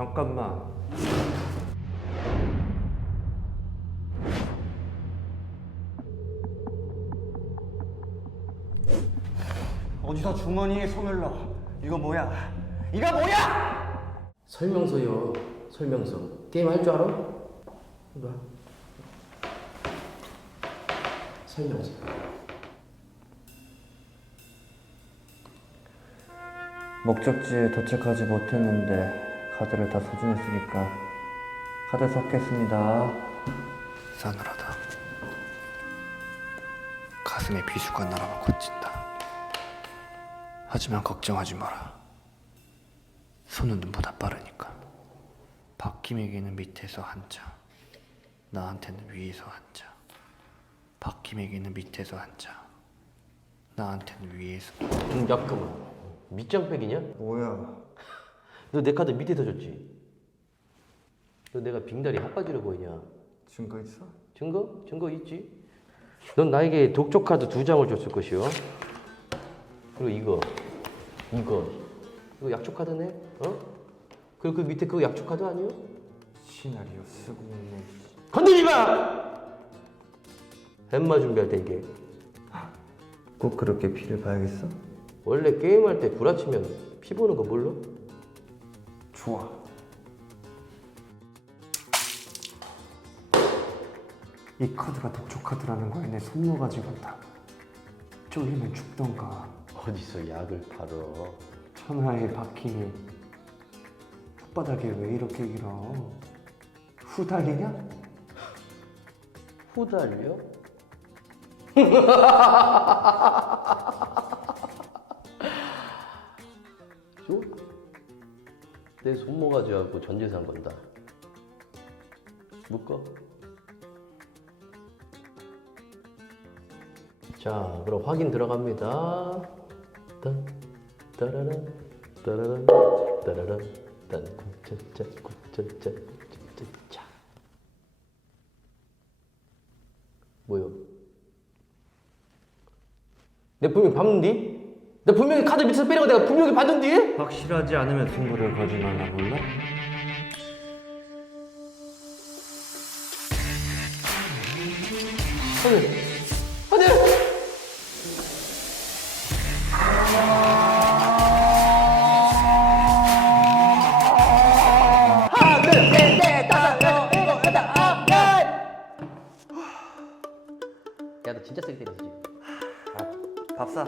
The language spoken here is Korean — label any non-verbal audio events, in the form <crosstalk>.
잠깐만. 어디서 주머니에 손을 넣어? 이거 뭐야? 이거 뭐야? 설명서요. 설명서. 게임 할 줄 알아? 와. 설명서. 목적지에 도착하지 못했는데 카드를 다 소진했으니까 카드 섞겠습니다. 싸늘하다. 가슴에 비수가 날아와 꽂힌다. 하지만 걱정하지 마라. 손은 눈보다 빠르니까. 박힘에게는 밑에서 한 자, 나한테는 위에서 한 자. 박힘에게는 밑에서 한 자, 나한테는 위에서. 음, 잠깐만. 밑장빼기냐? 뭐야? 너 내 카드 밑에서 줬지? 너 내가 빙다리 핫바지로 보이냐? 증거 있어? 증거? 증거 있지? 넌 나에게 독촉 카드 두 장을 줬을 것이요. 그리고 이거, 이거, 이거 약촉 카드네? 어? 그리고 그 밑에 그거 약촉 카드 아니요? 시나리오 쓰고 있네. 건들지 마! 햄마 준비할 때 이게 꼭 그렇게 피를 봐야겠어? 원래 게임할 때 구라치면 피 보는 거 몰라? 좋아. 이 카드가 독촉 카드라는 거에 내 손모 가지고 온다. 쫄리면 죽던가. 어디서 약을 팔어? 천하의 박힘이 혓바닥에 왜 이렇게 길어? 후달리냐? 후달려? <laughs> 내 손모 가져갖고 전 재산 건다. 묶어. 자, 그럼 확인 들어갑니다. 딴, 따라란, 따라란, 따라란, 딴, 구짜짜, 구짜짜, 구짜짜. 뭐요? 내 분명히 봤는디? 내 분명히 카드 밑에서 빼는 거 내가 분명히 봤는디? 확실하지 않으면 승부를 거지 말라 몰라? 아니, 아니! 하나, 둘, 셋, 넷, 다섯, 여섯, 일곱, 여덟, 아홉, 열! 야, 너 진짜 세게 때리지. 밥 사.